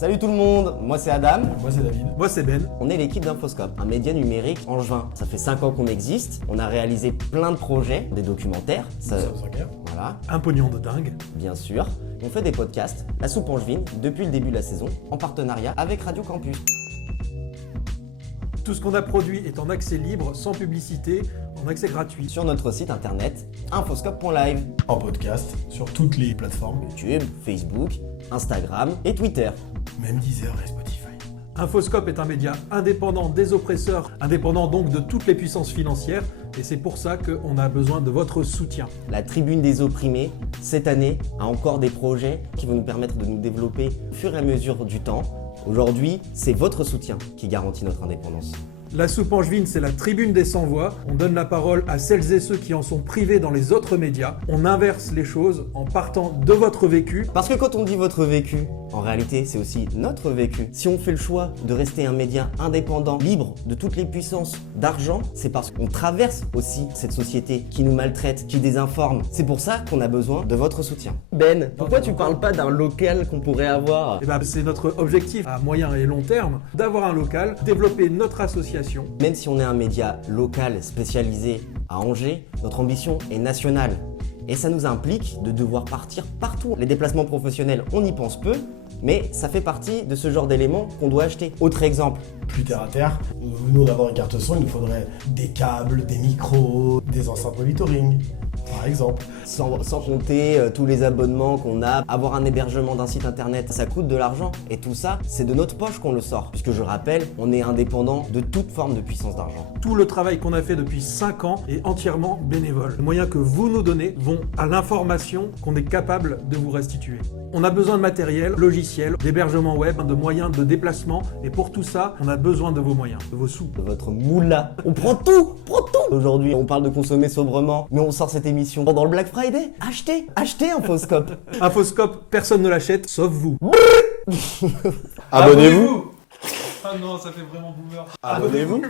Salut tout le monde, moi c'est Adam. Moi c'est David. Moi c'est Ben. On est l'équipe d'Infoscope, un média numérique angevin. Ça fait 5 ans qu'on existe, on a réalisé plein de projets, des documentaires. Voilà, Un pognon de dingue. bien sûr. On fait des podcasts, La Soupe Angevine, depuis le début de la saison, en partenariat avec Radio Campus. Tout ce qu'on a produit est en accès libre, sans publicité, en accès gratuit. Sur notre site internet, infoscope.live. En podcast, sur toutes les plateformes, YouTube, Facebook, Instagram et Twitter. même Deezer et Spotify. Infoscope est un média indépendant des oppresseurs, indépendant donc de toutes les puissances financières, et c'est pour ça qu'on a besoin de votre soutien. La Tribune des opprimés, cette année, a encore des projets qui vont nous permettre de nous développer au fur et à mesure du temps. Aujourd'hui, c'est votre soutien qui garantit notre indépendance. La Soupe Angevine, c'est la tribune des sans-voix. On donne la parole à celles et ceux qui en sont privés dans les autres médias. On inverse les choses en partant de votre vécu. Parce que quand on dit votre vécu, en réalité, c'est aussi notre vécu. Si on fait le choix de rester un média indépendant, libre de toutes les puissances d'argent, c'est parce qu'on traverse aussi cette société qui nous maltraite, qui désinforme. C'est pour ça qu'on a besoin de votre soutien. Ben, pourquoi tu parles pas d'un local qu'on pourrait avoir? Eh ben, c'est notre objectif à moyen et long terme d'avoir un local, développer notre association. Même si on est un média local spécialisé à Angers, notre ambition est nationale. Et ça nous implique de devoir partir partout. Les déplacements professionnels, on y pense peu, mais ça fait partie de ce genre d'éléments qu'on doit acheter. Autre exemple. Plus terre à terre, nous d'avoir une carte son, il nous faudrait des câbles, des micros, des enceintes monitoring, par exemple. Sans compter tous les abonnements qu'on a, avoir un hébergement d'un site internet, ça coûte de l'argent. Et tout ça, c'est de notre poche qu'on le sort. Puisque je rappelle, on est indépendant de toute forme de puissance d'argent. Tout le travail qu'on a fait depuis 5 ans est entièrement bénévole. Les moyens que vous nous donnez vont à l'information qu'on est capable de vous restituer. On a besoin de matériel, logiciel, d'hébergement web, de moyens de déplacement. Et pour tout ça, on a besoin de vos moyens, de vos sous. De votre moula. On prend tout. Aujourd'hui, on parle de consommer sobrement, mais on sort cette émission pendant le Black Friday. Achetez Infoscope. Infoscope, personne ne l'achète, sauf vous. Abonnez-vous. Ah non, ça fait vraiment boomer. Abonnez-vous.